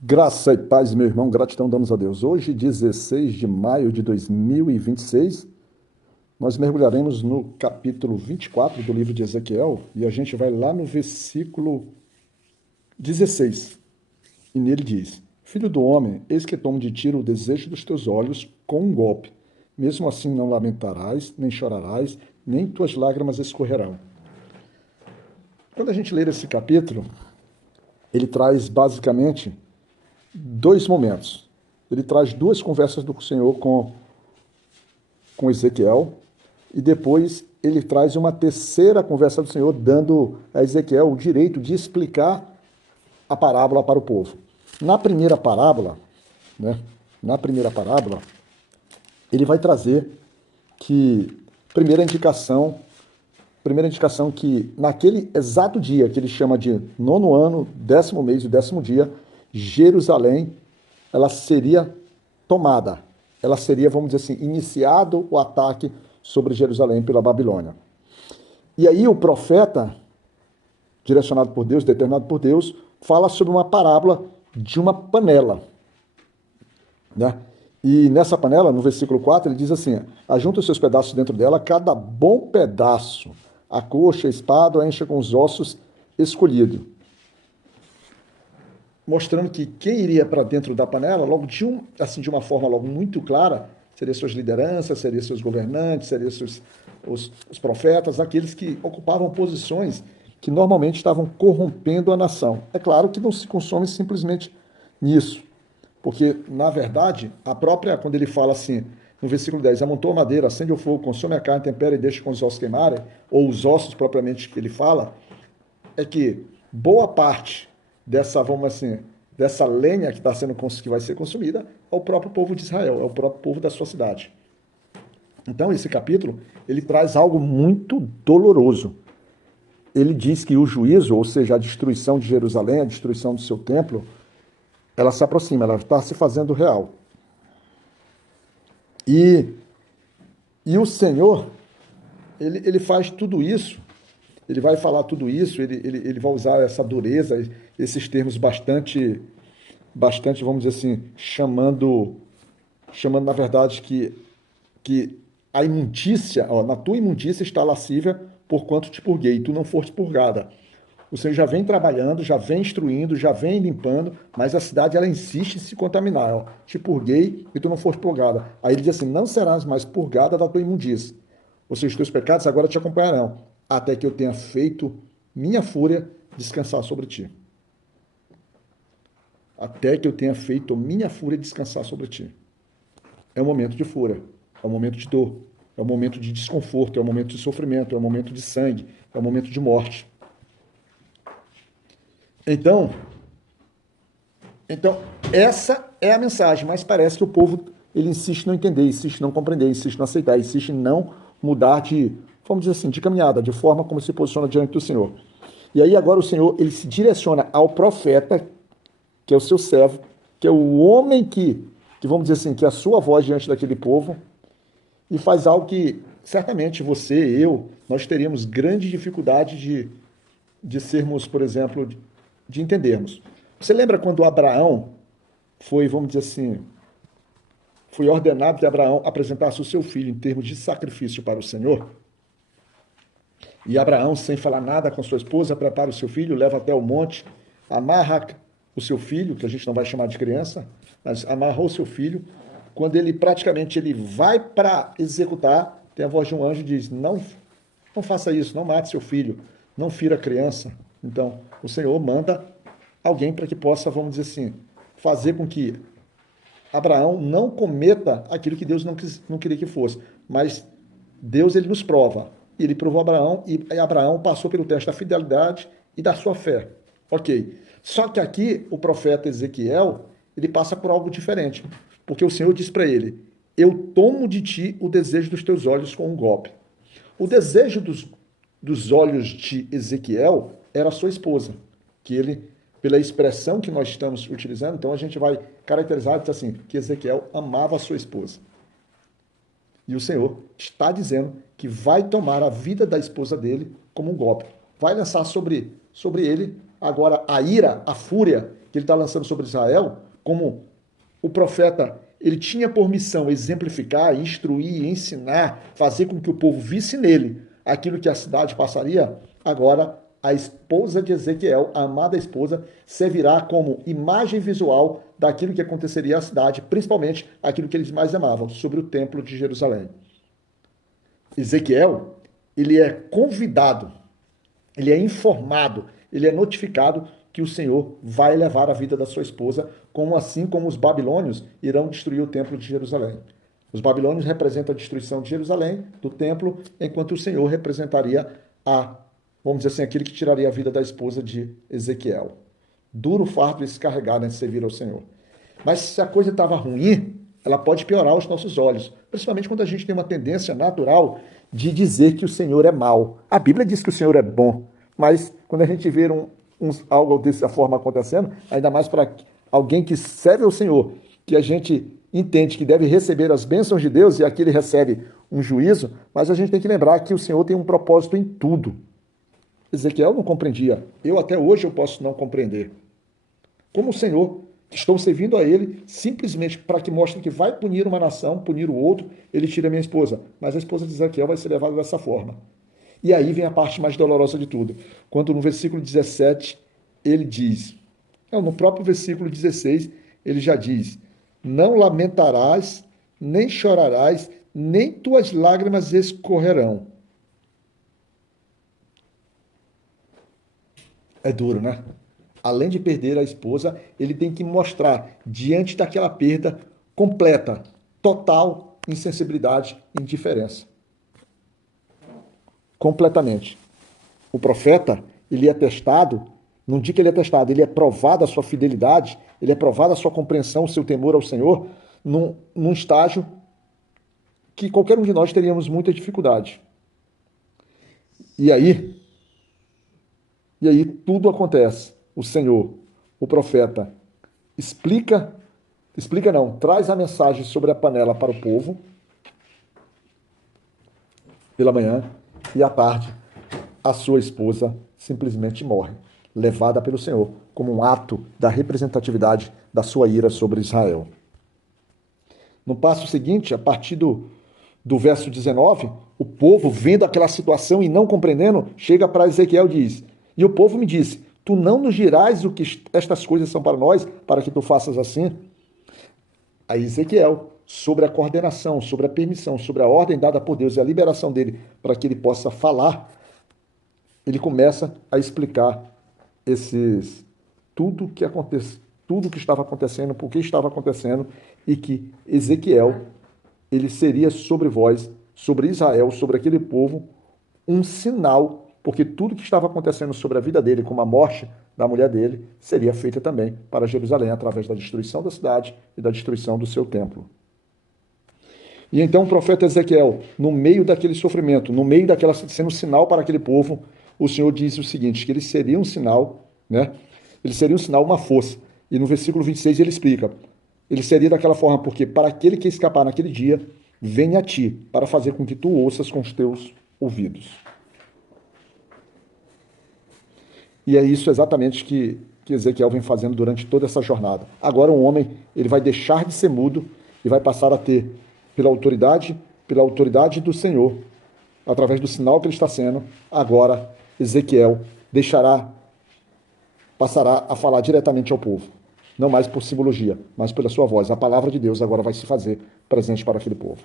Graça e paz, meu irmão, gratidão damos a Deus. Hoje, 16 de maio de 2026, nós mergulharemos no capítulo 24 do livro de Ezequiel e a gente vai lá no versículo 16. E nele diz: Filho do homem, eis que tomo de ti o desejo dos teus olhos com um golpe. Mesmo assim não lamentarás, nem chorarás, nem tuas lágrimas escorrerão. Quando a gente lê esse capítulo, ele traz basicamente dois momentos. Ele traz duas conversas do Senhor com Ezequiel e depois ele traz uma terceira conversa do Senhor dando a Ezequiel o direito de explicar a parábola para o povo. Na primeira parábola, né, na primeira parábola, ele vai trazer que primeira indicação que naquele exato dia que ele chama de nono ano, 10º mês e 10º dia, Jerusalém, ela seria tomada. Ela seria, vamos dizer assim, iniciado o ataque sobre Jerusalém pela Babilônia. E aí o profeta, direcionado por Deus, determinado por Deus, fala sobre uma parábola de uma panela, né? E nessa panela, no versículo 4, ele diz assim: ajunta os seus pedaços dentro dela, cada bom pedaço, a coxa, a espada, encha com os ossos escolhidos. Mostrando que quem iria para dentro da panela, logo de uma forma logo muito clara, seria suas lideranças, seria seus governantes, seria os profetas, aqueles que ocupavam posições que normalmente estavam corrompendo a nação. É claro que não se consome simplesmente nisso, porque, na verdade, quando ele fala assim, no versículo 10, amontou a madeira, acende o fogo, consome a carne, tempera e deixa com os ossos queimarem, ou os ossos propriamente que ele fala, é que boa parte dessa lenha que vai ser consumida é o próprio povo de Israel, é o próprio povo da sua cidade. Então, esse capítulo, ele traz algo muito doloroso. Ele diz que o juízo, ou seja, a destruição de Jerusalém, a destruição do seu templo, ela se aproxima, ela está se fazendo real. E, e o Senhor, ele faz tudo isso, ele vai falar tudo isso, ele vai usar essa dureza, esses termos bastante, vamos dizer assim, chamando na verdade que a imundícia, ó, na tua imundícia está lascívia, porquanto te purguei, e tu não foste purgada. O Senhor já vem trabalhando, já vem instruindo, já vem limpando, mas a cidade ela insiste em se contaminar. Ó. Te purguei e tu não foste purgada. Aí ele diz assim: não serás mais purgada da tua imundícia. Ou seja, os teus pecados agora te acompanharão, até que eu tenha feito minha fúria descansar sobre ti. Até que eu tenha feito minha fúria descansar sobre ti. É um momento de fúria, é um momento de dor, é um momento de desconforto, é um momento de sofrimento, é um momento de sangue, é um momento de morte. Então, essa é a mensagem, mas parece que o povo ele insiste em não entender, insiste em não compreender, insiste em não aceitar, insiste em não mudar vamos dizer assim, de caminhada, de forma como se posiciona diante do Senhor. E aí agora o Senhor ele se direciona ao profeta, que é o seu servo, que é o homem que vamos dizer assim, que é a sua voz diante daquele povo, e faz algo que certamente você, eu, nós teríamos grande dificuldade de sermos, por exemplo, de entendermos. Você lembra quando Abraão foi, vamos dizer assim, foi ordenado que Abraão apresentasse o seu filho em termos de sacrifício para o Senhor? E Abraão, sem falar nada com sua esposa, prepara o seu filho, leva até o monte, amarra o seu filho, que a gente não vai chamar de criança, mas amarrou o seu filho. Quando ele praticamente ele vai para executar, tem a voz de um anjo e diz: não faça isso, não mate seu filho, não fira a criança. Então, o Senhor manda alguém para que possa, vamos dizer assim, fazer com que Abraão não cometa aquilo que Deus não queria que fosse. Mas Deus ele nos prova. E ele provou Abraão e Abraão passou pelo teste da fidelidade e da sua fé. Ok. Só que aqui o profeta Ezequiel ele passa por algo diferente. Porque o Senhor diz para ele: eu tomo de ti o desejo dos teus olhos com um golpe. O desejo dos olhos de Ezequiel era a sua esposa, que ele, pela expressão que nós estamos utilizando, então a gente vai caracterizar assim, que Ezequiel amava a sua esposa. E o Senhor está dizendo que vai tomar a vida da esposa dele como um golpe. Vai lançar sobre ele agora a ira, a fúria que ele está lançando sobre Israel, como o profeta, ele tinha por missão exemplificar, instruir, ensinar, fazer com que o povo visse nele aquilo que a cidade passaria. Agora, a esposa de Ezequiel, a amada esposa, servirá como imagem visual daquilo que aconteceria à cidade, principalmente aquilo que eles mais amavam, sobre o templo de Jerusalém. Ezequiel, ele é convidado, ele é informado, ele é notificado que o Senhor vai levar a vida da sua esposa, assim como os babilônios irão destruir o templo de Jerusalém. Os babilônios representam a destruição de Jerusalém, do templo, enquanto o Senhor representaria vamos dizer assim, aquele que tiraria a vida da esposa de Ezequiel. Duro fardo esse carregar, né, de servir ao Senhor. Mas se a coisa estava ruim, ela pode piorar aos nossos olhos, principalmente quando a gente tem uma tendência natural de dizer que o Senhor é mau. A Bíblia diz que o Senhor é bom, mas quando a gente vê algo dessa forma acontecendo, ainda mais para alguém que serve ao Senhor, que a gente entende que deve receber as bênçãos de Deus, e aqui ele recebe um juízo, mas a gente tem que lembrar que o Senhor tem um propósito em tudo. Ezequiel não compreendia. Até hoje eu posso não compreender. Como o Senhor, estou servindo a ele simplesmente para que mostre que vai punir uma nação, punir o outro, ele tira a minha esposa. Mas a esposa de Ezequiel vai ser levada dessa forma. E aí vem a parte mais dolorosa de tudo. Quando no versículo 17 ele diz, no próprio versículo 16 ele já diz, não lamentarás, nem chorarás, nem tuas lágrimas escorrerão. É duro, né? Além de perder a esposa, ele tem que mostrar, diante daquela perda, completa, total insensibilidade e indiferença. Completamente. O profeta, ele é testado, não digo que ele é testado, ele é provado a sua fidelidade, ele é provado a sua compreensão, o seu temor ao Senhor, num estágio que qualquer um de nós teríamos muita dificuldade. E aí tudo acontece. O Senhor, o profeta, traz a mensagem sobre a panela para o povo pela manhã, e à tarde a sua esposa simplesmente morre, levada pelo Senhor, como um ato da representatividade da sua ira sobre Israel. No passo seguinte, a partir do verso 19, o povo, vendo aquela situação e não compreendendo, chega para Ezequiel e diz, e o povo me disse, tu não nos dirás o que estas coisas são para nós, para que tu faças assim? Aí Ezequiel, sobre a coordenação, sobre a permissão, sobre a ordem dada por Deus e a liberação dele para que ele possa falar, ele começa a explicar tudo que estava acontecendo, por que estava acontecendo, e que Ezequiel, ele seria sobre vós, sobre Israel, sobre aquele povo, um sinal, porque tudo que estava acontecendo sobre a vida dele, como a morte da mulher dele, seria feita também para Jerusalém, através da destruição da cidade e da destruição do seu templo. E então o profeta Ezequiel, no meio daquele sofrimento, no meio daquela, sendo sinal para aquele povo, o Senhor disse o seguinte, que ele seria um sinal, né? Ele seria um sinal, uma força. E no versículo 26 ele explica, ele seria daquela forma, porque para aquele que escapar naquele dia, venha a ti, para fazer com que tu ouças com os teus ouvidos. E é isso exatamente que Ezequiel vem fazendo durante toda essa jornada. Agora um homem, ele vai deixar de ser mudo e vai passar a ter, pela autoridade do Senhor, através do sinal que ele está sendo, agora Ezequiel passará a falar diretamente ao povo. Não mais por simbologia, mas pela sua voz. A palavra de Deus agora vai se fazer presente para aquele povo.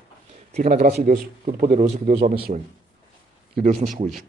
Fica na graça de Deus Todo-Poderoso, que Deus o abençoe. Que Deus nos cuide.